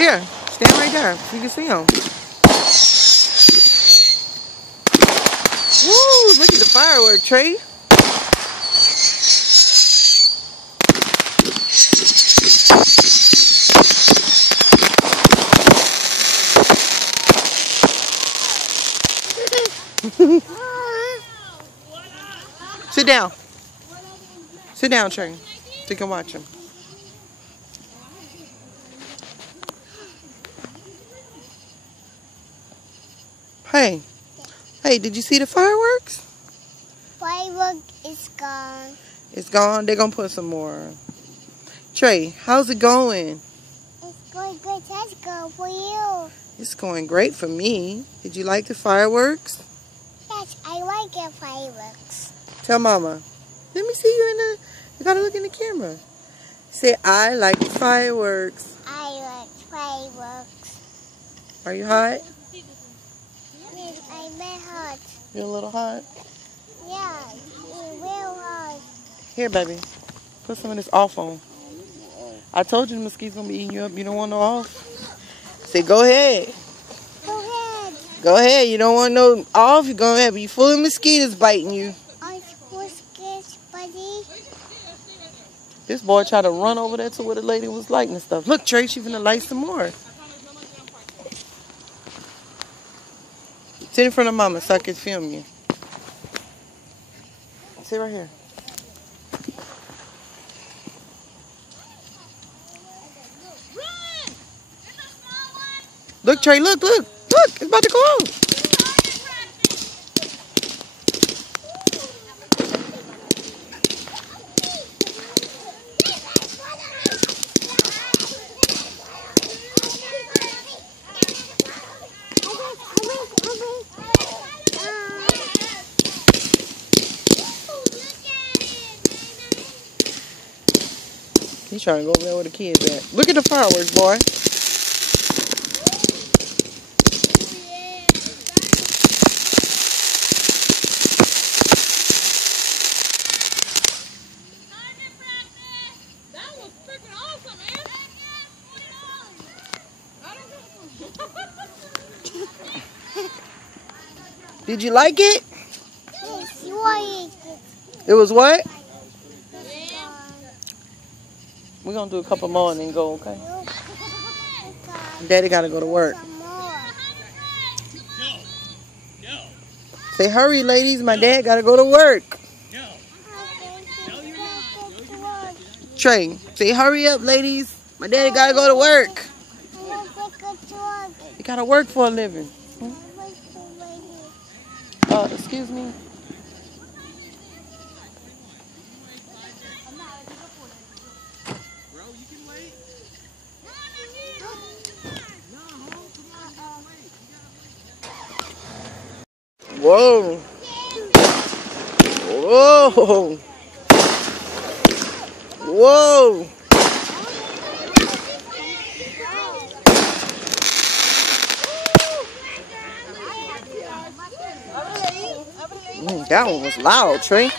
Here, stand right there so you can see them. Woo, look at the firework, Trey. Sit down. Sit down, Trey. So you can watch them. Hey. Hey, did you see the fireworks? Firework is gone. It's gone? They're going to put some more. Trey, how's it going? It's going good. That's good for you. It's going great for me. Did you like the fireworks? Yes, I like the fireworks. Tell Mama. Let me see you in the... You got to look in the camera. Say, I like the fireworks. I like fireworks. Are you hot? I'm very hot. You're a little hot? Yeah, it's real hot. Here, baby. Put some of this off on. I told you the mosquitoes going to be eating you up. You don't want no off? Say, go ahead. Go ahead. Go ahead. You don't want no off. You go ahead. But you full of mosquitoes biting you. I'm scared, buddy. This boy tried to run over there to where the lady was lighting and stuff. Look, Trey, she's finna light some more. Sit in front of Mama so I can film you. Sit right here. Look, Trey, look, look. Look, it's about to go out. He's trying to go over there where the kids at. Look at the fireworks, boy. That was freaking awesome, man. Did you like it? Yes, you are it. It was what? We're going to do a couple more and then go, okay? Daddy got to go to work. Say, hurry, ladies. My dad got to go to work. Trey, say, hurry up, ladies. My daddy got to go to work. He got to work for a living. Excuse me. Whoa. Whoa. Whoa. That one was loud, Trey.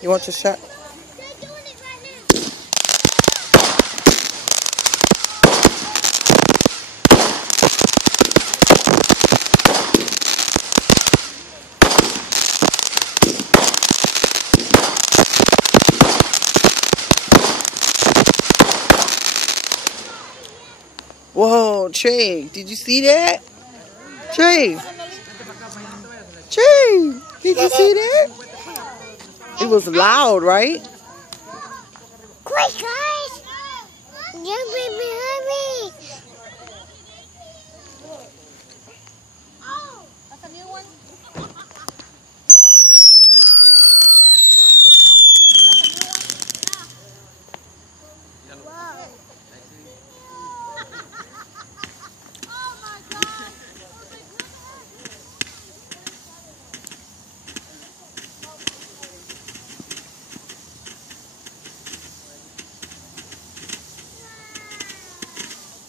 You want your shot? Whoa, Trey, did you see that? Trey. Trey, did you see that? It was loud, right? Quick, guys! Jump in behind me! Oh, that's a new one?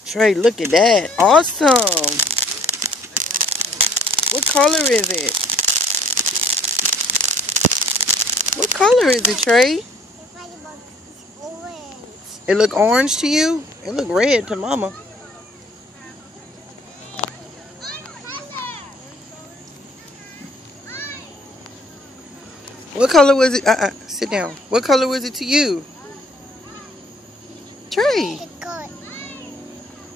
Trey, look at that. Awesome. What color is it? What color is it, Trey? It look orange to you? It look red to Mama. What color was it? Sit down. What color was it to you? Trey.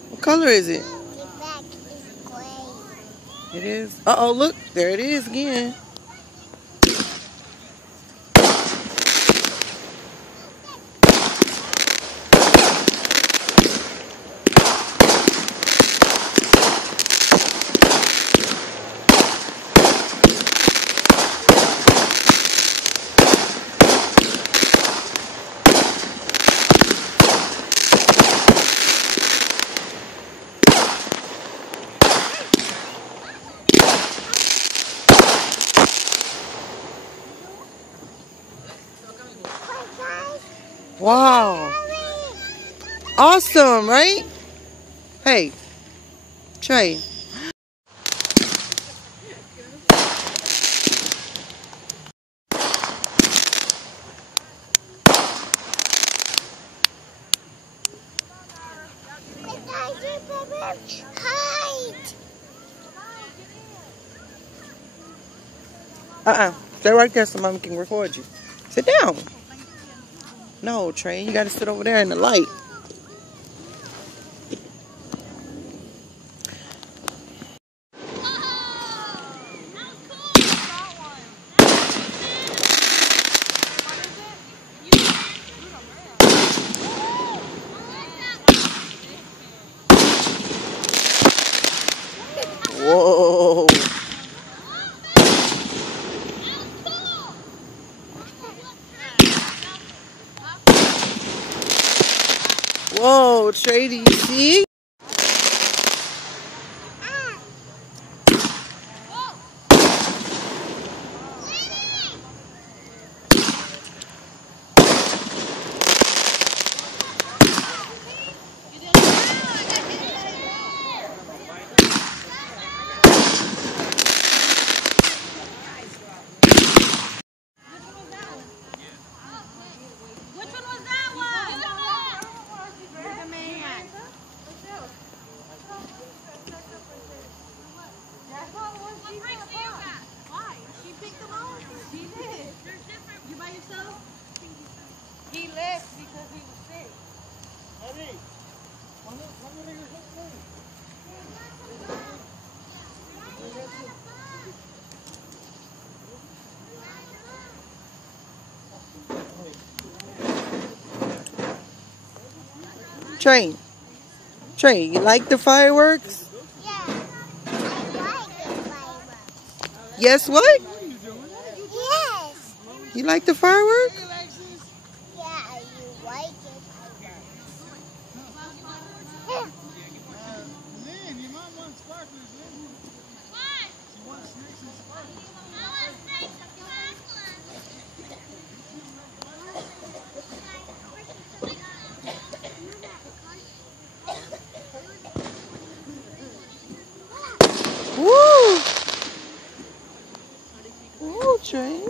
What color is it? The back is gray. It is. Uh-oh, look. There it is again. Wow. Awesome, right? Hey, Trey. Stay right there so Mama can record you. Sit down. No, Trey, you gotta sit over there in the light. Whoa. Whoa, Trey, do you see? He left because he was sick. Trey, you like the fireworks? Yeah, I like the fireworks. Yes, what? Yes. You like the fireworks? Yeah, you like it. Man, your mom wants sparklers, man. What? She wants snakes and sparklers. I want snakes and Woo! Woo, Trey.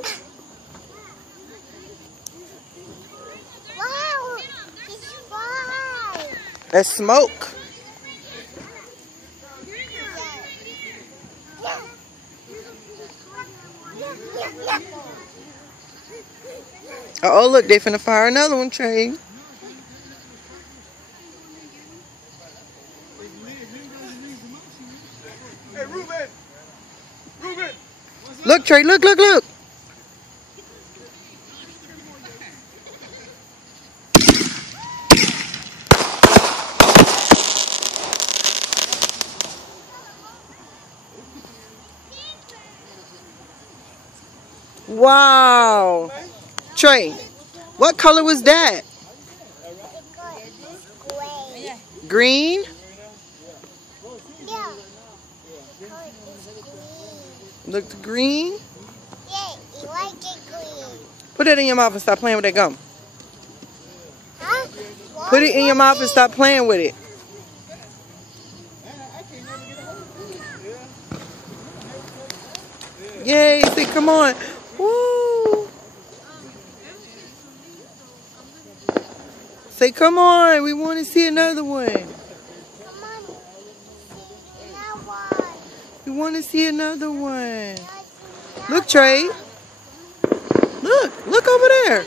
Wow, it's fun. That's smoke. Oh, look, they finna fire another one, Trey. Hey, Ruben! Ruben! Look, Trey, look, look, look. Wow. Trey, what color was that? Gray. Green? Yeah. Looked green? Yeah, you like it green. Put it in your mouth and stop playing with that gum. Huh? Put it in your mouth and stop playing with it. Yay, say come on. Woo. Say, come on. We want to see another one. Come on. See that one. We want to see another one. Look, Trey. Look over there.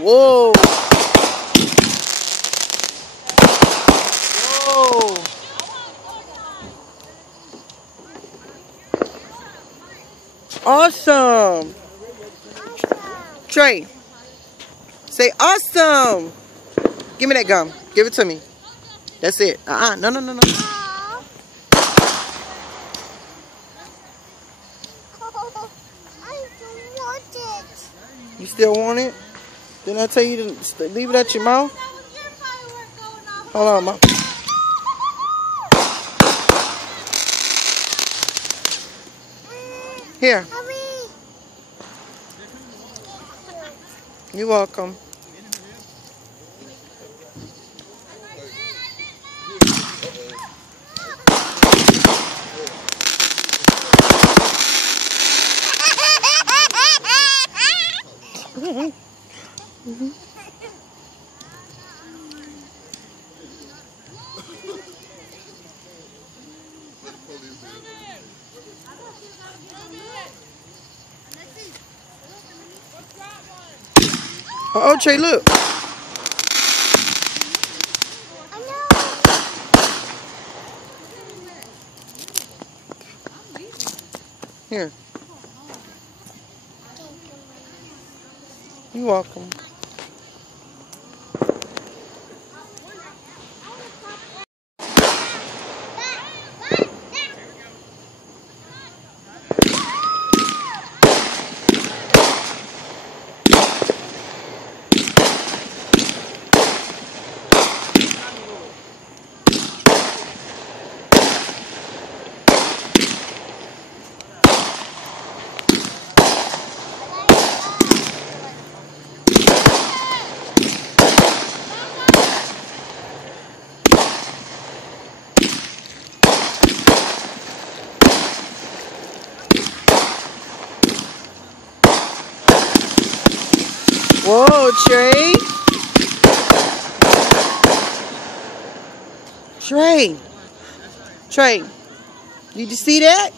Whoa. Whoa. Awesome. Trey, say awesome. Give me that gum. Give it to me. That's it. No. I don't want it. You still want it? Didn't I tell you to leave it at your mouth? Hold on, Mom. Here. You're welcome. Oh, Trey, look. Here. You're welcome. Whoa, Trey. Trey, did you see that?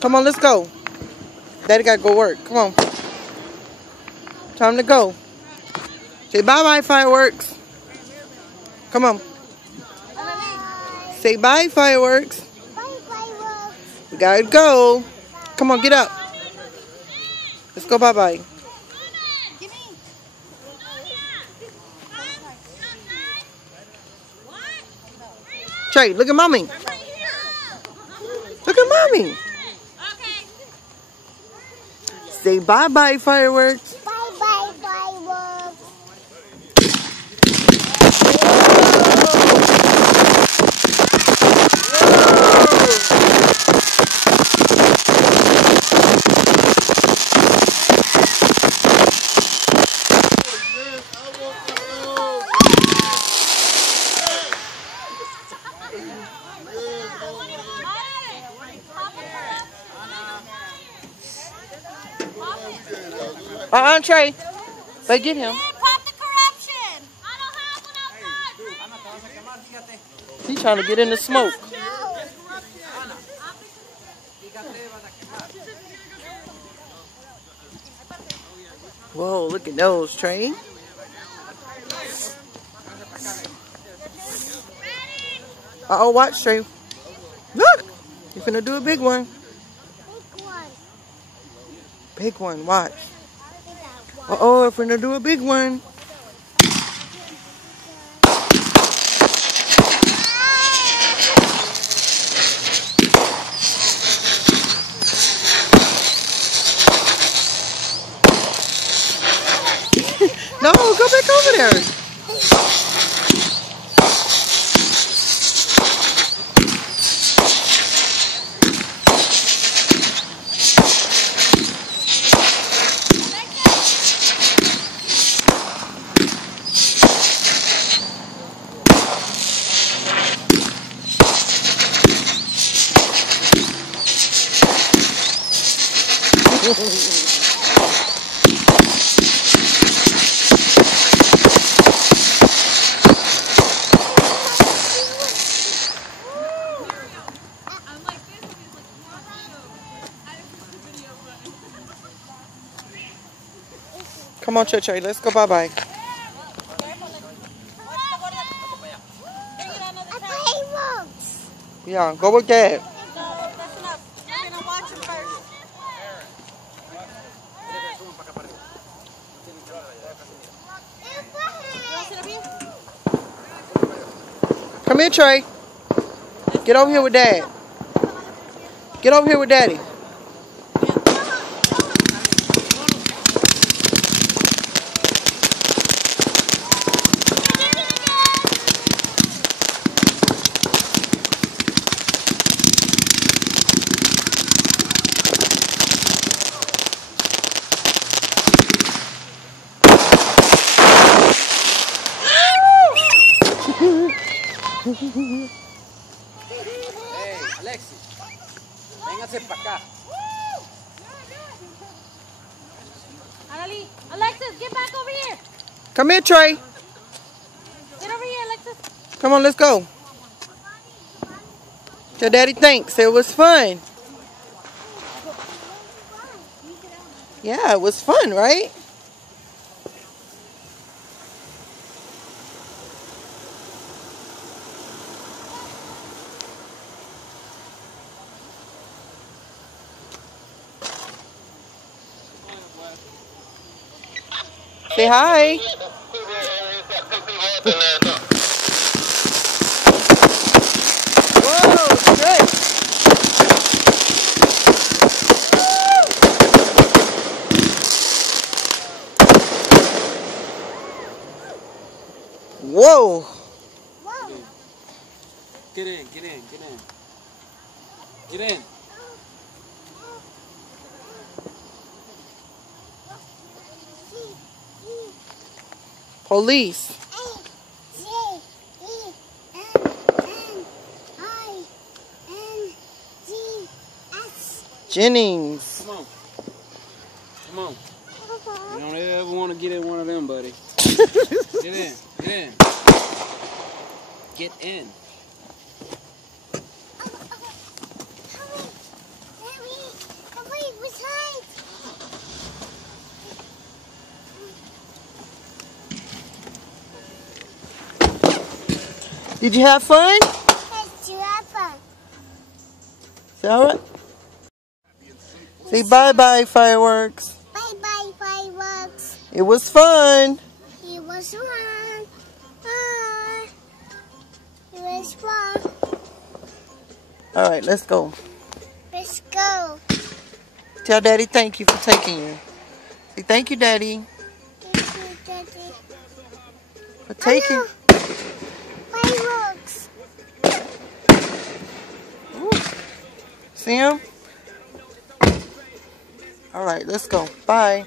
Come on, let's go. Daddy gotta go work. Come on. Time to go. Say bye-bye, Fireworks. Come on. Say bye, Fireworks. Bye, Fireworks. We gotta go. Come on, get up. Let's go bye-bye. Trey, look at Mommy. Look at Mommy. Say bye-bye, Fireworks. Bye-bye, Fireworks. Trey. But get him. Pop the corruption. He's trying to get in the smoke. Whoa, look at those, Trey. Uh-oh, watch, Trey. Look! You're finna do a big one. Big one. Big one, watch. Uh-oh, we're finna do a big one. No, go back over there. Come on, Trey. Let's go bye-bye. Fireworks. Yeah, go with Dad. No, that's enough. We're gonna watch him first. Come here, Trey. Get over here with Dad. Get over here with Daddy. Hey, Alexis, véngase para acá. Alexis, get back over here. Come here, Trey. Get over here, Alexis. Come on, let's go. Your daddy thinks it was fun. Yeah, it was fun, right? Say hi. Whoa, good. Whoa. Get in. Get in. Police. Jennings. Come on. You don't ever want to get in one of them, buddy. Get in. Get in. Did you have fun? Yes, you have fun. Is that all right? Say bye-bye, Fireworks. Bye-bye, Fireworks. It was fun. It was fun. Bye. It was fun. All right, let's go. Let's go. Tell Daddy thank you for taking you. Say thank you, Daddy, Thank you, Daddy. for taking. Oh, no. Fireworks. Ooh. See him? All right, let's go. Bye.